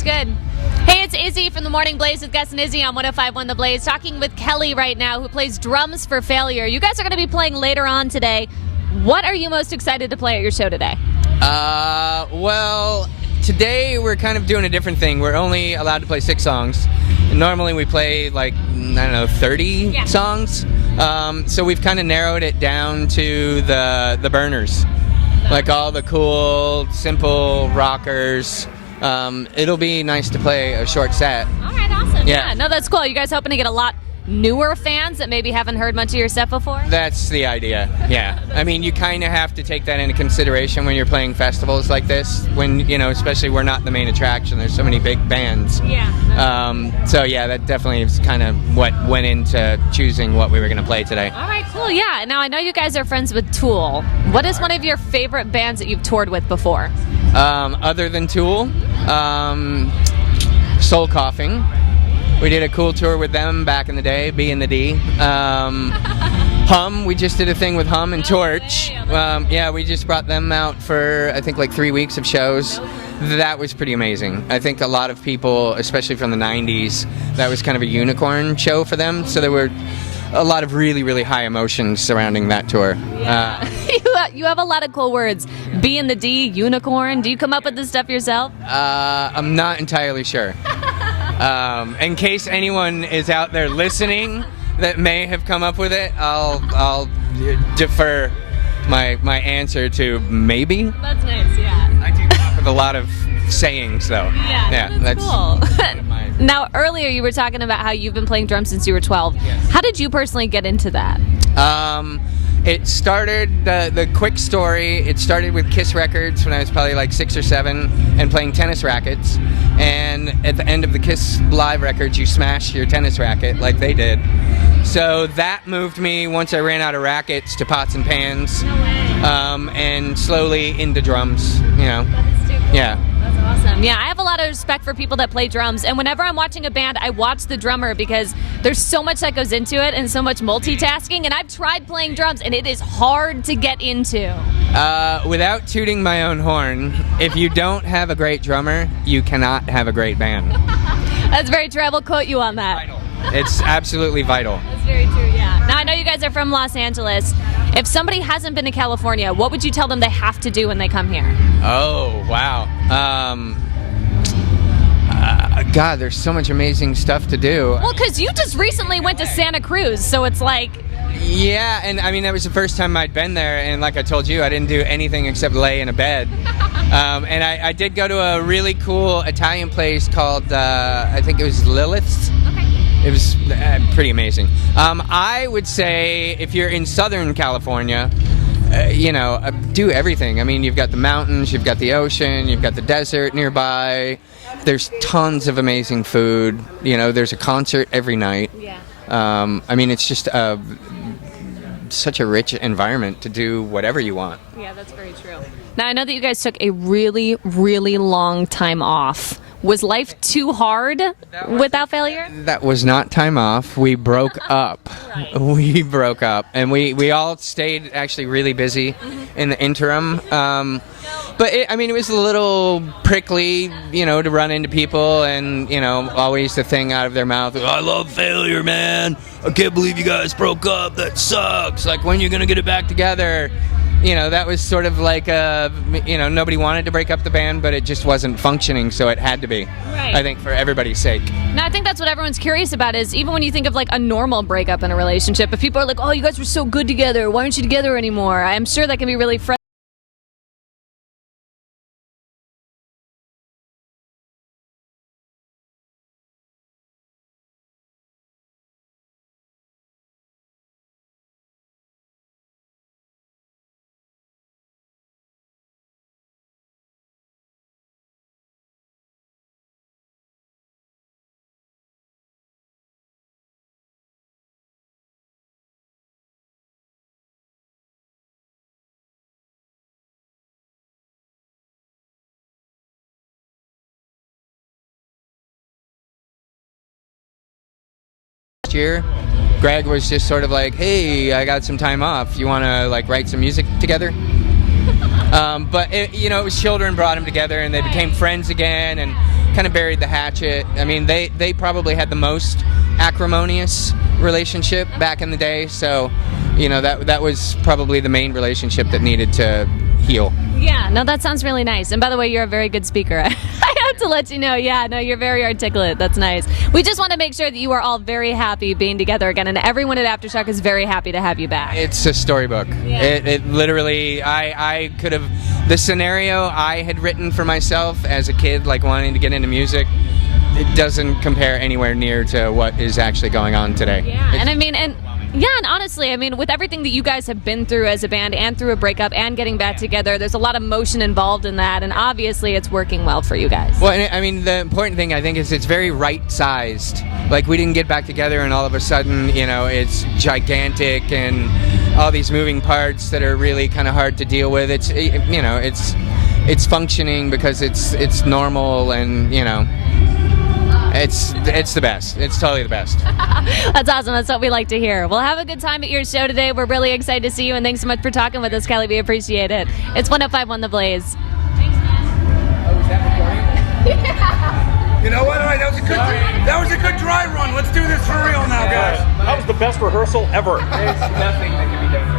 Sounds good. Hey, it's Izzy from the Morning Blaze with Gus and Izzy on 105.1 The Blaze, talking with Kellii right now, who plays drums for Failure. You guys are going to be playing later on today. What are you most excited to play at your show today? Well, today we're kind of doing a different thing. We're only allowed to play 6 songs. Normally we play 30 songs. So we've kind of narrowed it down to the burners. Like all the cool, simple rockers. It'll be nice to play a short set. All right, awesome. Yeah. No, that's cool. You guys hoping to get a lot newer fans that maybe haven't heard much of your set before? That's the idea, yeah. I mean, you kind of have to take that into consideration when you're playing festivals like this, when, especially we're not the main attraction. There's so many big bands. Yeah. So, yeah, that definitely is kind of what went into choosing what we were going to play today. All right, cool. Yeah. Now, I know you guys are friends with Tool. What is one of your favorite bands that you've toured with before? Other than Tool, Soul Coughing. We did a cool tour with them back in the day, B and the D. Hum, we just did a thing with Hum and Torch. We just brought them out for, I think, 3 weeks of shows. That was pretty amazing. I think a lot of people, especially from the 90s, that was kind of a unicorn show for them. So there were a lot of really, really high emotions surrounding that tour. Yeah. You have a lot of cool words. B and the D, unicorn. Do you come up with this stuff yourself? I'm not entirely sure. In case anyone is out there listening that may have come up with it, I'll defer my answer to maybe. That's nice, yeah. I do come up with a lot of sayings, though. Yeah, that's cool. Now, earlier you were talking about how you've been playing drums since you were 12. Yes. How did you personally get into that? It started, the quick story, it started with Kiss Records when I was probably 6 or 7 and playing tennis rackets. And at the end of the Kiss live records, you smash your tennis racket like they did. So that moved me, once I ran out of rackets, to pots and pans. No way. And slowly into drums, That is too cool. Yeah. That's awesome. Yeah, I have a lot of respect for people that play drums, and whenever I'm watching a band, I watch the drummer because there's so much that goes into it and so much multitasking, and I've tried playing drums, and it is hard to get into. Without tooting my own horn, if you don't have a great drummer, you cannot have a great band. That's very true. I will quote you on that. Vital. It's absolutely vital. That's very true, yeah. Now, I know you guys are from Los Angeles. If somebody hasn't been to California, what would you tell them they have to do when they come here? Oh, wow. God, there's so much amazing stuff to do. Well, because you just recently went to Santa Cruz, so it's like... Yeah, and I mean, that was the first time I'd been there, and like I told you, I didn't do anything except lay in a bed. And I did go to a really cool Italian place called, I think it was Lilith's. Okay. It was pretty amazing. I would say if you're in Southern California, do everything. I mean, you've got the mountains, you've got the ocean, you've got the desert nearby. There's tons of amazing food. There's a concert every night. Yeah. I mean, it's just such a rich environment to do whatever you want. Yeah, that's very true. Now, I know that you guys took a really, really long time off. Was life too hard without Failure? That was not time off. We broke up. Right. We broke up. And we all stayed actually really busy in the interim. But it was a little prickly, to run into people and, always the thing out of their mouth, I love Failure, man. I can't believe you guys broke up. That sucks. Like, when are you going to get it back together? That was sort of like, nobody wanted to break up the band, but it just wasn't functioning, so it had to be, Right. I think, for everybody's sake. Now, I think that's what everyone's curious about is even when you think of a normal breakup in a relationship, if people are like, oh, you guys were so good together, why aren't you together anymore? I'm sure that can be really frustrating. Year, Greg was just sort of like, hey, I got some time off. You want to write some music together? But it was children brought them together, and they became friends again, and kind of buried the hatchet. I mean, they probably had the most acrimonious relationship back in the day, so that was probably the main relationship that needed to heal. Yeah, no, that sounds really nice. And by the way, you're a very good speaker. I have to let you know. Yeah, no, you're very articulate. That's nice. We just want to make sure that you are all very happy being together again, and everyone at Aftershock is very happy to have you back. It's a storybook. Yeah. It literally, I could have, the scenario I had written for myself as a kid, like wanting to get into music, it doesn't compare anywhere near to what is actually going on today. Yeah, and honestly, I mean, with everything that you guys have been through as a band and through a breakup and getting back together, there's a lot of motion involved in that, and obviously it's working well for you guys. Well, I mean, the important thing, I think, is it's very right-sized. Like, we didn't get back together and all of a sudden, it's gigantic and all these moving parts that are really kind of hard to deal with. It's functioning because it's normal, and, it's the best. It's totally the best. That's awesome. That's what we like to hear. Well, have a good time at your show today. We're really excited to see you, and thanks so much for talking with us, Kellii. We appreciate it. It's 105.1 The Blaze. Thanks, man. Oh, was that recording? Yeah. You know what? All right, that was a good dry run. Let's do this for real now, guys. That was the best rehearsal ever. There's nothing that can be done.